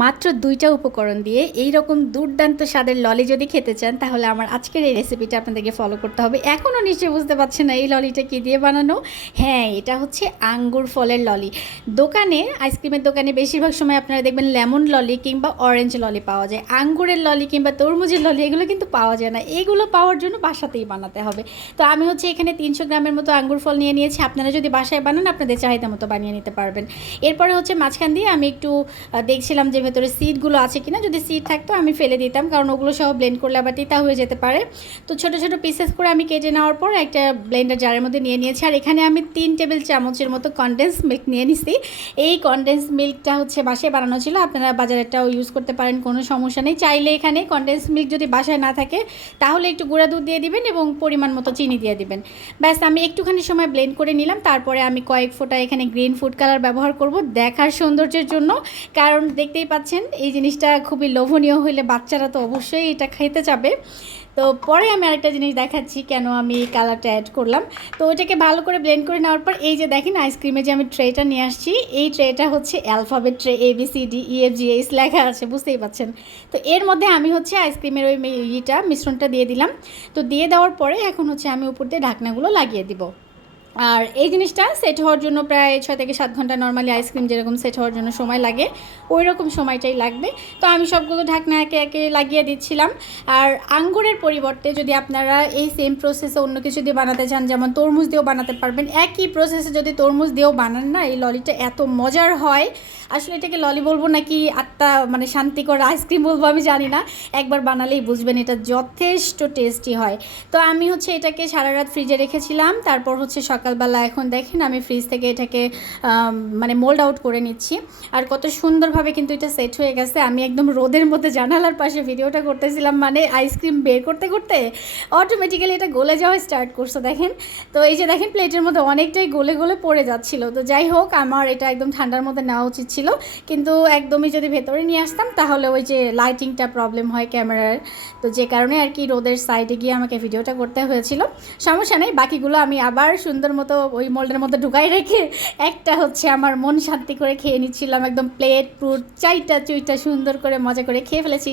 মাত্র ২টা উপকরণ দিয়ে এই রকম দুর্দান্ত স্বাদের ললি যদি খেতে চান তাহলে আমার আজকের এই রেসিপিটা আপনাদেরকে ফলো করতে হবে। এখনও নিশ্চয়ই বুঝতে পারছেন না এই ললিটা কী দিয়ে বানানো। হ্যাঁ, এটা হচ্ছে আঙ্গুর ফলের ললি। দোকানে, আইসক্রিমের দোকানে বেশিরভাগ সময় আপনারা দেখবেন লেমন ললি কিংবা অরেঞ্জ ললি পাওয়া যায়। আঙ্গুরের ললি কিংবা তরমুজের ললি এগুলো কিন্তু পাওয়া যায় না। এগুলো পাওয়ার জন্য বাসাতেই বানাতে হবে। তো আমি হচ্ছে এখানে 300 গ্রামের মতো আঙ্গুর ফল নিয়ে নিয়েছি। আপনারা যদি বাসায় বানান আপনাদের চাহিদা মতো বানিয়ে নিতে পারবেন। এরপরে হচ্ছে মাঝখান দিয়ে আমি একটু দেখছিলাম যে ভেতরে সিডগুলো আছে কিনা। যদি সিড থাকতো আমি ফেলে দিতাম, কারণ ওগুলো সহ ব্লেন্ড করলে আবার তিতা হয়ে যেতে পারে। তো ছোটো ছোটো পিসেস করে আমি কেটে নেওয়ার পর একটা ব্লেন্ডার জারের মধ্যে নিয়ে নিয়েছি। আর এখানে আমি 3 টেবিল চামচের মতো কনডেন্স মিল্ক নিয়ে নিছি। এই কনডেন্স মিল্কটা হচ্ছে বাসায় বানানো ছিল, আপনারা বাজারেরটাও ইউজ করতে পারেন, কোনো সমস্যা নেই। চাইলে এখানে কনডেন্স মিল্ক যদি বাসায় না থাকে তাহলে একটু গুঁড়া দুধ দিয়ে দিবেন এবং পরিমাণ মতো চিনি দিয়ে দিবেন। ব্যাস, আমি একটুখানি সময় ব্লেন্ড করে নিলাম। তারপরে আমি কয়েক ফোঁটা এখানে গ্রিন ফুড কালার ব্যবহার করব দেখার সৌন্দর্যের জন্য, কারণ দেখতেই পাচ্ছেন এই জিনিসটা খুবই লোভনীয় হইলে বাচ্চারা তো অবশ্যই এটা খেতে চাবে। তো পরে আমি আরেকটা জিনিস দেখাচ্ছি কেন আমি কালারটা অ্যাড করলাম। তো ওইটাকে ভালো করে ব্লেন্ড করে নেওয়ার পর এই যে দেখেন আইসক্রিমে যে আমি ট্রেটা নিয়ে আসছি, এই ট্রেটা হচ্ছে অ্যালফাবেট ট্রে, ABCDEFGH লেখা আছে, বুঝতেই পাচ্ছেন। তো এর মধ্যে আমি হচ্ছে আইসক্রিমের ওই মিশ্রণটা দিয়ে দিলাম। তো দিয়ে দেওয়ার পরে এখন হচ্ছে আমি উপর দিয়ে ঢাকনাগুলো লাগিয়ে দিব। আর এই জিনিসটা সেট হওয়ার জন্য প্রায় 6 থেকে 7 ঘন্টা, নর্মালি আইসক্রিম যেরকম সেট হওয়ার জন্য সময় লাগে ওই রকম সময়টাই লাগবে। তো আমি সবগুলো ঢাকনা একে একে লাগিয়ে দিচ্ছিলাম। আর আঙ্গুরের পরিবর্তে যদি আপনারা এই সেম প্রসেসে অন্য কিছু দিয়ে বানাতে চান, যেমন তরমুজ দিয়েও বানাতে পারবেন। একই প্রসেসে যদি তরমুজ দিয়েও বানান না, এই ললিটা এত মজার হয়। আসলে এটাকে ললি বলবো নাকি আত্মা মানে শান্তিকর আইসক্রিম বলবো আমি জানি না, একবার বানালেই বুঝবেন এটা যথেষ্ট টেস্টি হয়। তো আমি হচ্ছে এটাকে সারা রাত ফ্রিজে রেখেছিলাম। তারপর হচ্ছে সকালবেলা এখন দেখেন আমি ফ্রিজ থেকে এটাকে মানে মোল্ড আউট করে নিচ্ছি। আর কত সুন্দরভাবে কিন্তু এটা সেট হয়ে গেছে। আমি একদম রোদের মধ্যে জানালার পাশে ভিডিওটা করতেছিলাম, মানে আইসক্রিম বের করতে করতে অটোমেটিক্যালি এটা গলে যাওয়া স্টার্ট করছে দেখেন। তো এই যে দেখেন প্লেটের মধ্যে অনেকটাই গলে গলে পড়ে যাচ্ছিল। তো যাই হোক, আমার এটা একদম ঠান্ডার মধ্যে নেওয়া উচিত ছিল, কিন্তু একদমই যদি ভেতরে নিয়ে আসতাম তাহলে ওই যে লাইটিংটা প্রবলেম হয় ক্যামেরার, তো যে কারণে আর কি রোদের সাইডে গিয়ে আমাকে ভিডিওটা করতে হয়েছিল। সমস্যা নেই, বাকিগুলো আমি আবার সুন্দর মতো ওই মোল্ডের মধ্যে ঢুকাই রেখে একটা হচ্ছে আমার মন শান্তি করে খেয়ে নিচ্ছিলাম। একদম প্লেট পুট চাইটা চুইটা সুন্দর করে মজা করে খেয়ে ফেলেছি।